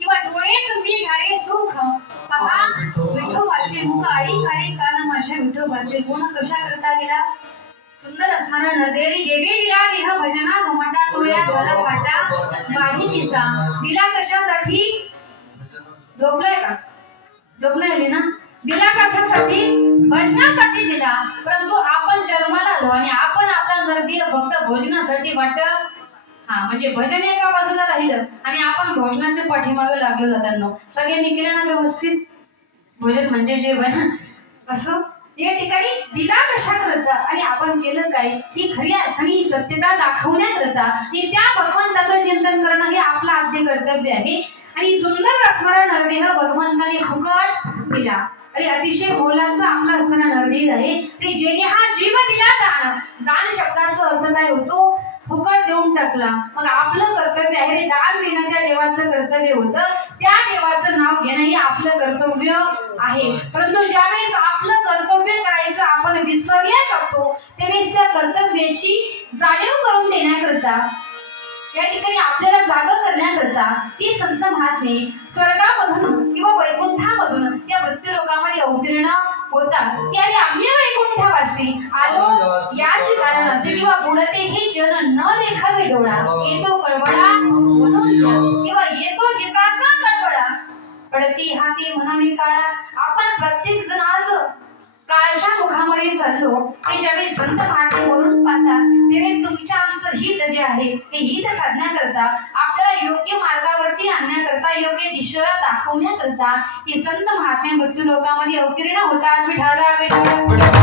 किंवा डोळे तुम्ही घ्यारे सुख. पहा विठोबाचे मुख ऐक ऐक कान माझ्या विठोबाचे गुण कशा करता गेला? सुंदर असणारा नरदेरी देवी दिला देह भजना घमटा तो या झाला फाटा. बाही किसा दिला कशासाठी? झोपलाय का? झोपलाय ना? दिला कशासाठी? भजनासाठी दिला. परंतु आपण जन्माला आलो आणि आपण आपला नरदेह फक्त भोजनासाठी वाट हा म्हणजे भजन एका बाजूला राहिलं आणि आपण भोजनाच्या पाठीमागे लागलो जाताना. सगळ्यांनी केलं ना व्यवस्थित? भोजन म्हणजे जेवण? असं? या ठिकाणी दिला कशा करता आणि आपण केलं काय? ही खरी अर्थाने ही सत्यता दाखवण्याकरता की त्या भगवंताचं चिंतन करणं हे आपलं आद्य कर्तव्य आहे. आणि सुंदर असणारा नरदेह भगवंताने फुकट दिला. अरे अतिशय मोलाचा आपला असणारा नरदेह आहे. आणि जेने हा जीव दिला दान. दान शब्दाचा अर्थ काय होतो? फुकट देऊन टाकला. मग आपलं कर्तव्य आहे रे दान देणं त्या देवाचं कर्तव्य होतं. त्या देवाचं नाव घेणं हे आपलं कर्तव्य आहे. परंतु ज्यावेळेस आपलं कर्तव्य करायचं आपण विसरल्या जातो त्यावेळेस त्या कर्तव्याची जाणीव करून देण्याकरता या ठिकाणी आपल्याला जाग करण्याकरता ती संत महात्मे स्वर्गामधून किंवा वैकुंठामधून त्या मृत्यूलोकामध्ये अवतीर्ण होतात. अरे आम्ही वैकुंठवासी आलो. याच कारणाचे किंवा बुडते हे जन न देखावे डोळा. येतो कळवळा म्हणून. किंवा येतो हिताचा कळवळा. पडती हाती म्हणून काळा. आपण प्रत्येक जण आज काळच्या मुखामध्ये चाललो. ते ज्यावेळी संत महात्मे वरून पाहतात त्यावेळेस हित जे आहे हे हित साधण्याकरता आपल्याला योग्य मार्गावरती आणण्याकरता योग्य दिशा दाखवण्याकरता हे संत महात्मे मृत्यू लोकांमध्ये अवतीर्ण होतात विठाला विठाला